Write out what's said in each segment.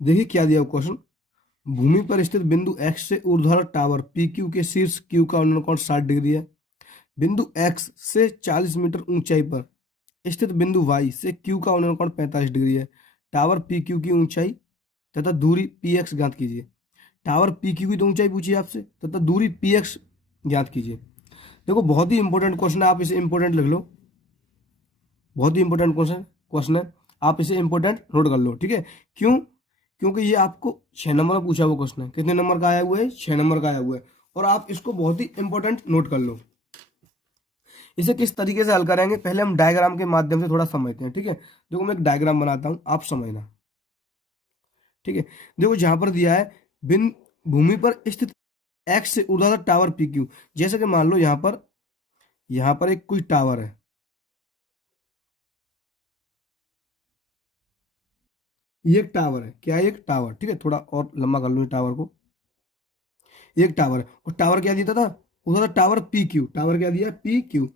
देखिए क्या दिया क्वेश्चन, भूमि पर स्थित बिंदु एक्स से ऊर्ध्वाधर टावर पी क्यू के शीर्ष क्यू का उन्नयन कोण 60 डिग्री है। बिंदु एक्स से 40 मीटर ऊंचाई पर स्थित बिंदु वाई से क्यू का उन्नयन कोण 45 डिग्री है। टावर पी क्यू की ऊंचाई तथा दूरी पी एक्स ज्ञात कीजिए। टावर पी क्यू की तो ऊंचाई पूछी है आपसे तथा दूरी पी एक्स ज्ञात कीजिए। देखो बहुत ही इंपॉर्टेंट क्वेश्चन है, आप इसे इंपॉर्टेंट लिख लो, बहुत ही इंपॉर्टेंट क्वेश्चन क्वेश्चन है, आप इसे इंपॉर्टेंट नोट कर लो। ठीक है, क्यों? क्योंकि ये आपको 6 नंबर में पूछा हुआ क्वेश्चन है। कितने नंबर का आया हुआ है? 6 नंबर का आया हुआ है, और आप इसको बहुत ही इंपॉर्टेंट नोट कर लो। इसे किस तरीके से हल करेंगे, पहले हम डायग्राम के माध्यम से थोड़ा समझते हैं। ठीक है, देखो मैं एक डायग्राम बनाता हूं, आप समझना। ठीक है, देखो जहां पर दिया है बिन भूमि पर स्थित एक्स से ऊर्ध्वाधर टावर पी क्यू, जैसे कि मान लो यहां पर एक कोई टावर है, ये एक टावर है, क्या है? एक टावर। ठीक है, थोड़ा और लंबा कर लूँ टावर को। ये एक टावर है, और टावर क्या दिया था? उधर टावर पी क्यू, टावर क्या दिया? पी क्यू,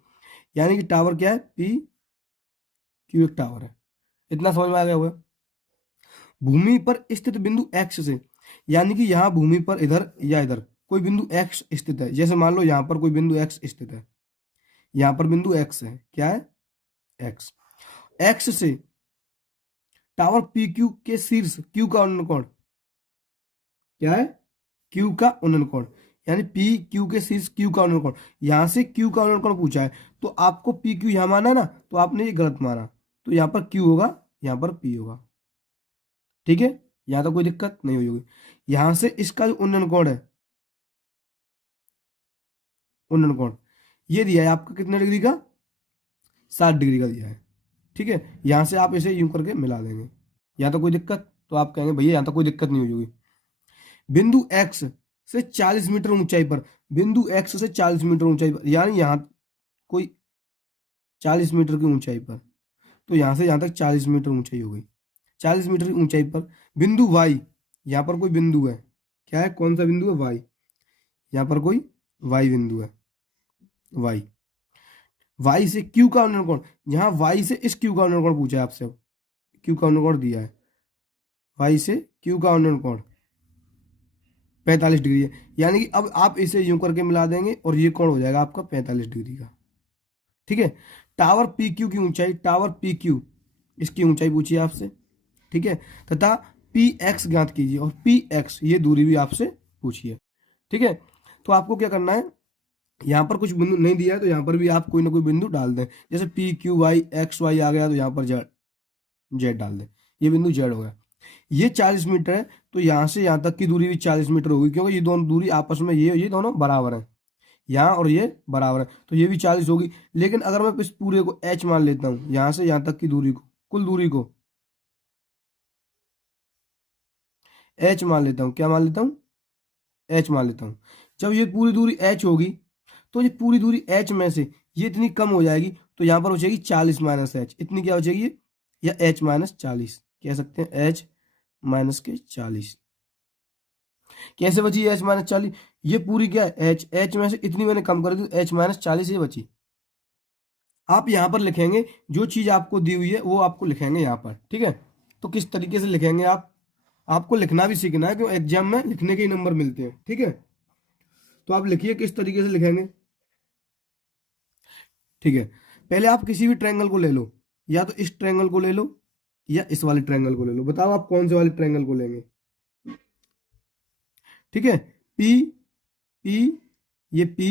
यानी कि टावर क्या है? पी क्यू एक टावर है। इतना समझ में आ गया हुआ? भूमि पर स्थित बिंदु एक्स से, यानी कि यहाँ भूमि पर इधर या इधर कोई बिंदु एक्स स्थित है, जैसे मान लो यहाँ पर कोई बिंदु एक्स स्थित है, यहाँ पर बिंदु एक्स है, क्या है? एक्स। एक्स से टावर पी क्यू के शीर्ष क्यू का उन्नयन कोण क्या है? क्यू का उन्नयन कोण, यानी पी क्यू के शीर्ष क्यू का उन्नयन कोण। यहां से क्यू का उन्नयन कोण पूछा है, तो आपको पी क्यू यहां माना ना, तो आपने ये गलत माना, तो यहाँ पर क्यू होगा, यहाँ पर पी होगा। ठीक है, यहाँ तो कोई दिक्कत नहीं होगी। यहां से इसका जो उन्नयन कोण है, उन्नयन कोण ये दिया है आपका कितने डिग्री का? 60 डिग्री का दिया है। ठीक है, यहां से आप इसे यूं करके मिला देंगे, यहाँ तो कोई दिक्कत, तो आप कहेंगे भैया यहाँ तो कोई दिक्कत नहीं होगी। बिंदु एक्स से 40 मीटर ऊंचाई पर, बिंदु एक्स से 40 मीटर ऊंचाई पर, यानी यहाँ कोई 40 मीटर की ऊंचाई पर, तो यहां से यहां तक 40 मीटर ऊंचाई हो गई। 40 मीटर की ऊंचाई पर बिंदु वाई, यहाँ पर कोई बिंदु है, क्या है? कौन सा बिंदु है? वाई। यहाँ पर कोई वाई बिंदु है, वाई। वाई से क्यू का उन्नयन कोण, यहाँ वाई से इस क्यू का उन्नयन कोण पूछा है आपसे, क्यू का उन्नयन कोण दिया है, वाई से क्यू का उन्नयन कोण 45 डिग्री है, यानी कि अब आप इसे यूं करके मिला देंगे और ये कोण हो जाएगा आपका 45 डिग्री का। ठीक है, टावर पी क्यू की ऊंचाई, टावर पी क्यू इसकी ऊंचाई पूछिए आपसे। ठीक है, तथा पी एक्स ज्ञात कीजिए, और पी एक्स ये दूरी भी आपसे पूछिए। ठीक है, तो आपको क्या करना है, यहाँ पर कुछ बिंदु नहीं दिया है तो यहाँ पर भी आप कोई ना कोई बिंदु डाल दें, जैसे P Q Y X Y आ गया तो यहाँ पर जेड, जेड डाल दें, ये बिंदु जेड हो गया। ये 40 मीटर है, तो यहाँ से यहाँ तक की दूरी भी 40 मीटर होगी, क्योंकि ये दोनों दूरी आपस में ये दोनों बराबर है, यहाँ और ये बराबर है, तो ये भी 40 होगी। लेकिन अगर मैं इस पूरे को एच मान लेता हूँ, यहाँ से यहाँ तक की दूरी को, कुल दूरी को एच मान लेता हूँ, क्या मान लेता हूँ? एच मान लेता हूँ। जब ये पूरी दूरी एच होगी, तो ये पूरी दूरी एच में से ये इतनी कम हो जाएगी, तो यहाँ पर हो जाएगी 40 माइनस एच, इतनी क्या हो जाएगी? या एच माइनस 40 कह सकते हैं, एच माइनस के 40। कैसे बची एच माइनस 40? ये पूरी क्या है? एच, एच में से इतनी मैंने कम कर दी, एच माइनस 40 ये बची। आप यहाँ पर लिखेंगे, जो चीज आपको दी हुई है वो आपको लिखेंगे यहाँ पर। ठीक है, तो किस तरीके से लिखेंगे आप, आपको लिखना भी सीखना है, क्यों एग्जाम में लिखने के ही नंबर मिलते हैं। ठीक है, तो आप लिखिए किस तरीके से लिखेंगे। ठीक है, पहले आप किसी भी ट्रायंगल को ले लो, या तो इस ट्रायंगल को ले लो या इस वाले ट्रायंगल को ले लो, बताओ आप कौन से वाले ट्रायंगल को लेंगे। ठीक है, पी पी ये पी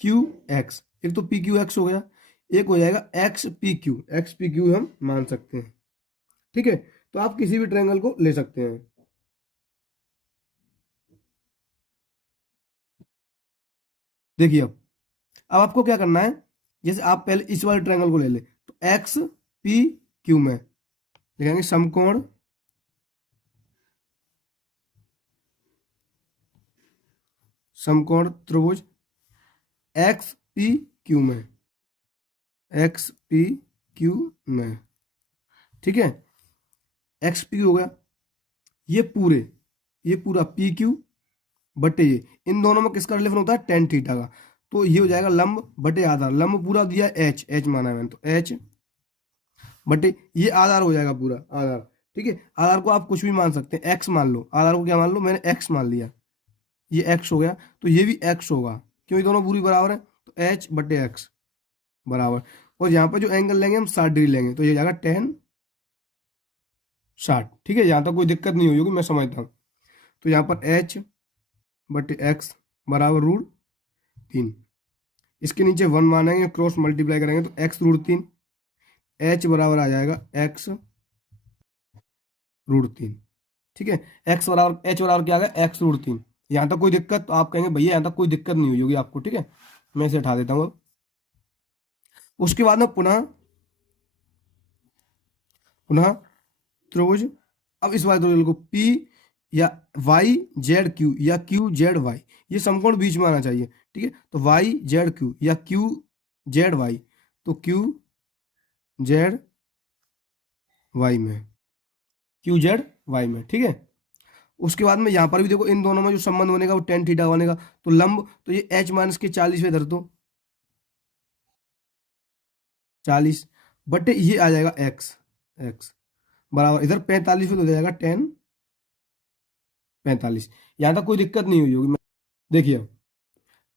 क्यू एक्स, एक तो पी क्यू एक्स हो गया, एक हो जाएगा x P Q, x P Q हम मान सकते हैं। ठीक है, तो आप किसी भी ट्रायंगल को ले सकते हैं। देखिए अब आपको क्या करना है, जैसे आप पहले इस वाले ट्रायंगल को ले ले, तो एक्स पी क्यू में लिखेंगे समकोण, समकोण त्रिभुज एक्स पी क्यू में, एक्स पी क्यू में। ठीक है, एक्स पी हो गया, ये पूरा पी क्यू बटे ये, इन दोनों में किसका रिलेशन होता है? टेन थीटा का, तो ये हो जाएगा लंब बटे आधार, लंब पूरा दिया एच, एच माना है मैंने, तो एच बटे ये आधार हो जाएगा पूरा आधार, ठीक है, आर को आप कुछ भी मान सकते हैं, एक्स मान लो, आर को क्या मान लो, मैंने एक्स मान लिया, ये एक्स हो गया, तो ये भी एक्स होगा, क्यों, ये दोनों पूरी बराबर है, तो एच बटे एक्स बराबर, और यहाँ पर जो एंगल लेंगे हम 60 डिग्री लेंगे, तो ये जाएगा 10 60। ठीक है, यहाँ तक कोई दिक्कत नहीं होगी, मैं समझता हूँ। तो यहाँ पर एच बटे एक्स बराबर √3, इसके नीचे 1 मानेंगे, क्रॉस मल्टीप्लाई करेंगे तो एक्स √3, एच बराबर आ जाएगा एक्स √3। ठीक है, एक्स बराबर एच बराबर क्या आ गया, एक्स √3। यहाँ तक कोई दिक्कत, तो आप कहेंगे भैया यहाँ तक कोई दिक्कत नहीं हुई होगी आपको। ठीक है, मैं इसे हटा देता हूँ अब। उसके बाद में पुनः पुनः त्रिभुज, अब इस वाले त्रिभुज को पी या वाई जेड क्यू या क्यू जेड वाई, ये समकोण बीच में आना चाहिए। ठीक है, तो वाई जेड क्यू या क्यू जेड वाई, तो क्यू जेड वाई में, क्यू जेड वाई में। ठीक है, उसके बाद में यहाँ पर भी देखो, इन दोनों में जो संबंध बनेगा वो टेन थीटा बनेगा, तो लंब, तो ये एच माइनस के 40 पे धर दो, 40 बटे ये आ जाएगा एक्स, एक्स बराबर इधर 45 पे तो हो जाएगा 10 45। यहाँ तक कोई दिक्कत नहीं हुई होगी। देखिए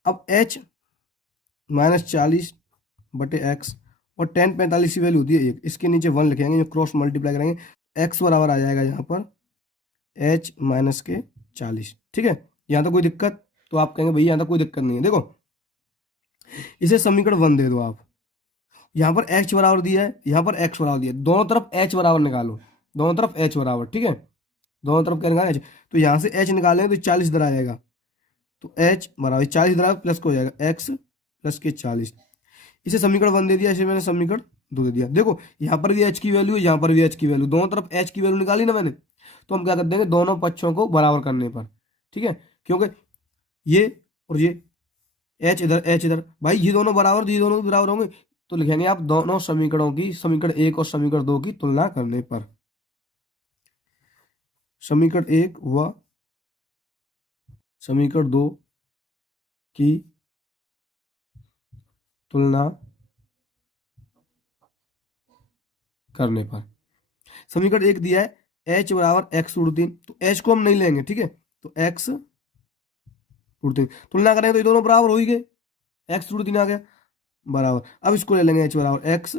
अब एच -40 बटे एक्स, और 10 45 की वैल्यू होती है 1, इसके नीचे 1 लिखेंगे, जो क्रॉस मल्टीप्लाई करेंगे, एक्स बराबर आ जाएगा यहाँ पर एच माइनस के 40। ठीक है, यहाँ तक कोई दिक्कत, तो आप कहेंगे भैया यहाँ तक कोई दिक्कत नहीं है। देखो इसे समीकरण 1 दे दो आप, यहाँ पर एच बराबर दिया है, यहाँ पर एक्स बराबर दिया है, दोनों तरफ एच बराबर निकालो, दोनों तरफ एच बराबर। ठीक है, दोनों तरफ क्या निकालें, एच, तो यहाँ से एच निकालेंगे तो 40 इधर आ जाएगा, तो एच बराबर 40 इधर प्लस को हो जाएगा एक्स प्लस के 40। इसे समीकरण 1 दे दिया, इसे मैंने समीकरण 2 दे दिया। देखो यहाँ पर भी एच की वैल्यू है, यहाँ पर भी एच की वैल्यू, दोनों तरफ एच की वैल्यू निकाली ना मैंने, तो हम क्या कर देंगे, दोनों पक्षों को बराबर करने पर। ठीक है, क्योंकि ये और ये एच इधर एच इधर, भाई ये दोनों बराबर, तो ये दोनों भी बराबर होंगे, तो लिखेंगे आप दोनों समीकरणों की, समीकरण 1 और समीकरण 2 की तुलना करने पर, समीकरण 1 व समीकरण 2 की तुलना करने पर। समीकरण 1 दिया है एच बराबर एक्स √3, तो एच को हम नहीं लेंगे। ठीक है, तो एक्स √3 तुलना करेंगे तो ये दोनों बराबर हो ही गए, एक्स √3 आ गया बराबर। अब इसको ले लेंगे एच बराबर एक्स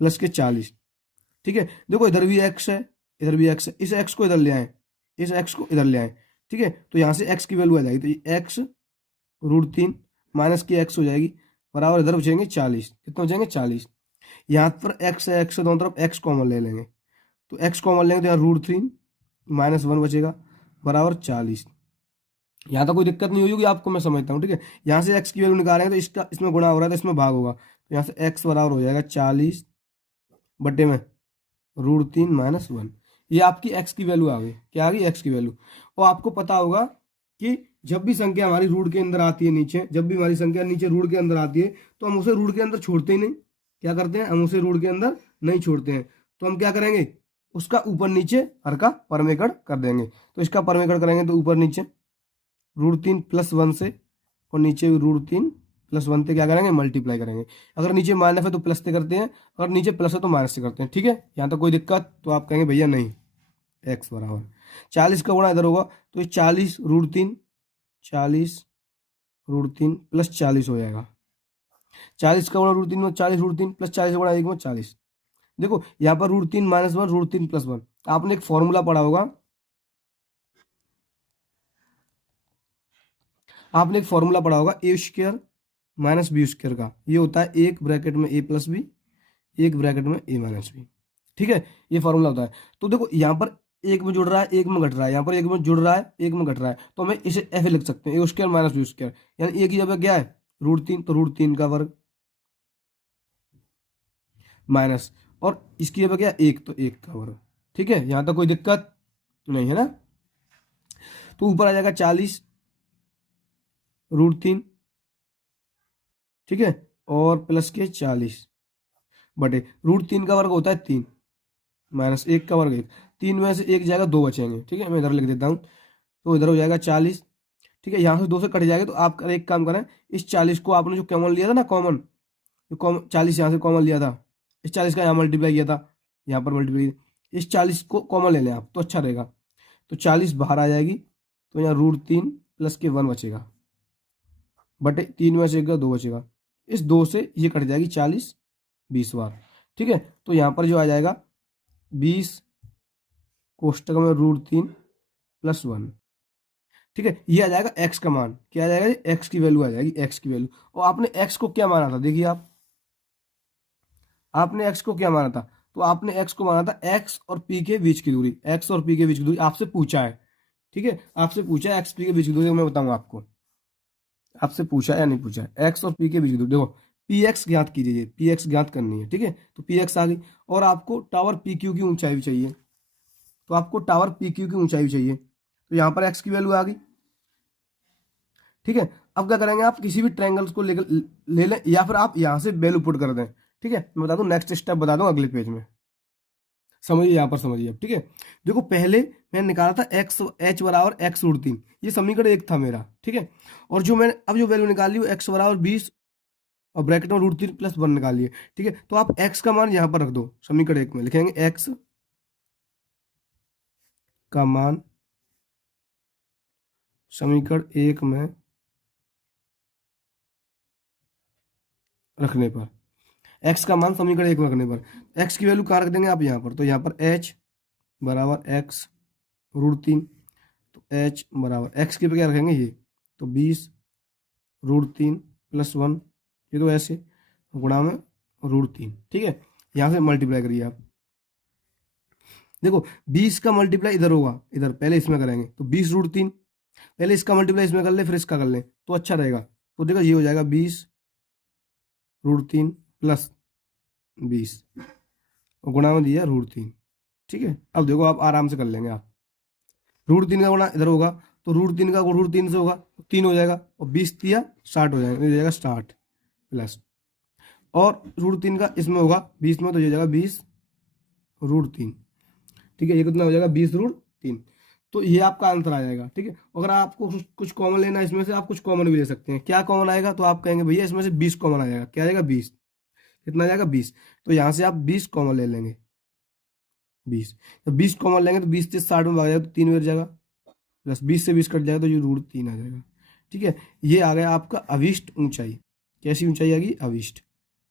प्लस के 40। ठीक है, देखो इधर भी एक्स है, इधर भी एक्स है, इस एक्स को इधर ले आए, इस एक्स को इधर ले आए। ठीक है, तो यहाँ से एक्स की वैल्यू आ जाएगी, तो ये एक्स √3 माइनस की एक्स हो जाएगी बराबर, इधर बचेंगे 40, कितने बचेंगे 40। यहाँ पर एक्स है, एक्स दोनों तरफ एक्स कॉमन ले लेंगे, तो एक्स कॉमन लेंगे तो यहाँ √3 -1 बचेगा बराबर 40। यहाँ तो कोई दिक्कत नहीं होगी आपको, मैं समझता हूँ। ठीक है, यहाँ से एक्स की वैल्यू निकालेंगे तो इसका इसमें गुणा हो रहा है, तो इसमें भाग होगा, तो यहाँ से एक्स बराबर हो जाएगा 40 बटे में √3 -1। ये आपकी एक्स की वैल्यू आ गई, क्या आ गई, एक्स की वैल्यू। और आपको पता होगा कि जब भी संख्या हमारी रूट के अंदर आती है नीचे, जब भी हमारी संख्या नीचे रूट के अंदर आती है, तो हम उसे रूट के अंदर छोड़ते ही नहीं, क्या करते हैं, हम उसे रूट के अंदर नहीं छोड़ते हैं, तो हम क्या करेंगे, उसका ऊपर नीचे हर का परमेकड़ कर देंगे। तो इसका परमेकड़ करेंगे तो ऊपर नीचे √3 + 1 से, और नीचे भी √3 + 1 से क्या करेंगे, मल्टीप्लाई करेंगे। अगर नीचे माइनस है तो प्लस से करते हैं, अगर नीचे प्लस है तो माइनस से करते हैं। ठीक है, यहाँ तक कोई दिक्कत, तो आप कहेंगे भैया नहीं, एक्स बराबर 40 का गुणा इधर होगा, तो ये 40 √3 + 40 हो जाएगा। 40 का गुणा √3 में 40 √3 + 40 गुणा 1 में 40। देखो यहाँ पर √3 -1 √3 + 1, आपने एक फॉर्मूला पढ़ा होगा, आपने एक फॉर्मूला पढ़ा होगा A² - B² का, ये होता है एक ब्रैकेट में A + B, एक ब्रैकेट में A - B। ठीक है, ये फॉर्मूला होता है। तो देखो यहाँ पर एक में जुड़ रहा है, एक में घट रहा है, यहाँ पर एक में जुड़ रहा है, एक में घट रहा है, तो हमें इसे ऐसे लिख सकते हैं, A² - B², यानी A की जगह क्या है √3, तो √3 का वर्ग माइनस, और इसकी जगह क्या 1, तो 1 का वर्ग। ठीक है, यहाँ तक कोई दिक्कत नहीं है ना। तो ऊपर आ जाएगा 40 √3, ठीक है, और प्लस के 40 बटे √3 का वर्ग होता है 3 -1 का वर्ग 1, 3 में से 1 जाएगा, 2 बचेंगे। ठीक है, मैं इधर लिख देता हूँ, तो इधर हो जाएगा 40। ठीक है, यहाँ से 2 से कट जाएगा, तो आप एक काम करें, इस 40 को आपने जो कॉमन लिया था ना, कॉमन जो 40 यहाँ से कॉमन लिया था, इस 40 का यहाँ मल्टीप्लाई किया था, यहाँ पर मल्टीप्लाई, इस 40 को कॉमन ले लें आप तो अच्छा रहेगा। तो 40 बाहर आ जाएगी, तो यहाँ √3 प्लस के 1 बचेगा, बटे 3 बचेगा, 2 बचेगा। इस 2 से ये कट जाएगी 40 20 बार, ठीक है। तो यहाँ पर जो आ जाएगा 20 कोष्टक में √3 प्लस 1, ठीक है। ये आ जाएगा एक्स का मान, क्या आ जाएगा, एक्स की वैल्यू आ जाएगी, एक्स की वैल्यू। और आपने एक्स को क्या माना था, देखिए आपने एक्स को क्या माना था, तो आपने एक्स को माना था एक्स और पी के बीच की दूरी, एक्स और पी के बीच की दूरी आपसे पूछा है, ठीक है। आपसे पूछा है एक्स पी के बीच की दूरी, मैं बताऊंगा आपको, आपसे पूछा है या नहीं पूछा है, एक्स और पी के बीच की दूरी। देखो पी एक्स ज्ञात कीजिए, पी एक्स ज्ञात करनी है, ठीक है। तो पी एक्स आ गई, और आपको टावर पी क्यू की ऊंचाई भी चाहिए, तो आपको टावर पी क्यू की ऊंचाई भी चाहिए। तो यहाँ पर एक्स की वैल्यू आ गई, ठीक है। अब क्या करेंगे, आप किसी भी ट्रायंगल्स को ले लें, या फिर आप यहाँ से वैल्यू पुट कर दें, ठीक है। मैं बता दूं, नेक्स्ट स्टेप बता दूं अगले पेज में, समझिए यहाँ पर समझिए अब, ठीक है। देखो पहले मैंने निकाला था एक्स एच बराबर x√3, ये समीकरण 1 था मेरा, ठीक है। और जो मैंने अब जो वैल्यू निकाली वो एक्स बराबर 20 और ब्रैकेट में √3 प्लस 1 निकालिए, ठीक है। तो आप एक्स का मान यहाँ पर रख दो, समीकरण 1 में लिखेंगे एक्स का मान समीकरण 1 में रखने पर, एक्स का मान समीकरण 1 में रखने पर एक्स की वैल्यू कहाँ रख देंगे आप, यहाँ पर। तो यहाँ पर एच बराबर x√3, तो h बराबर एक्स की पे क्या रखेंगे ये, तो 20√3 प्लस 1, ये तो ऐसे गुणा में √3, ठीक है। यहाँ से मल्टीप्लाई करिए आप, देखो 20 का मल्टीप्लाई इधर होगा, इधर पहले इसमें करेंगे, तो 20√3, पहले इसका मल्टीप्लाई इसमें कर ले, फिर इसका कर ले तो अच्छा रहेगा। तो देखो ये हो जाएगा 20√3 प्लस 20 गुणा में दिया √3, ठीक है। अब देखो आप आराम से कर लेंगे आप, √3 का गुणा इधर होगा, तो √3 का गुण √3 से होगा, तो 3 हो जाएगा, और 20 दिया 60 हो जाएगा, ये हो जाएगा 60 प्लस, और √3 का इसमें होगा 20 में, तो ये हो जाएगा 20√3, ठीक है। ये कितना हो जाएगा 20√3, तो ये आपका आंसर आ जाएगा, ठीक है। अगर आपको कुछ कॉमन लेना है इसमें से, आप कुछ कॉमन भी ले सकते हैं। क्या कॉमन आएगा, तो आप कहेंगे भैया इसमें से 20 कॉमन आ जाएगा, क्या आएगा 20, कितना आ जाएगा 20, तो यहाँ से आप 20 कॉमन ले लेंगे, 20, तो 20 कॉमन लेंगे तो 20 से 60 में भाग जाएगा, तो 3 बच जाएगा, प्लस 20 से 20 कट जाएगा, तो ये √3 आ जाएगा, ठीक है। ये आ गया आपका अविष्ट ऊंचाई। कैसी ऊंचाई आ गई, अविष्ट।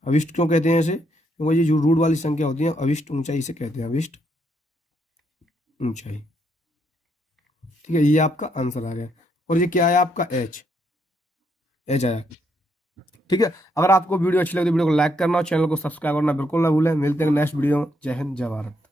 अविष्ट क्यों कहते हैं ऐसे, क्योंकि ये जो रूट वाली संख्या होती है अविष्ट ऊंचाई से कहते हैं, अविष्ट ऊंचाई, ठीक है। ये आपका आंसर आ गया, और ये क्या है आपका एच आया, ठीक है। अगर आपको वीडियो अच्छी लगी तो वीडियो को लाइक करना और चैनल को सब्सक्राइब करना बिल्कुल ना भूलें। मिलते हैं नेक्स्ट वीडियो में। जय हिंद, जय भारत।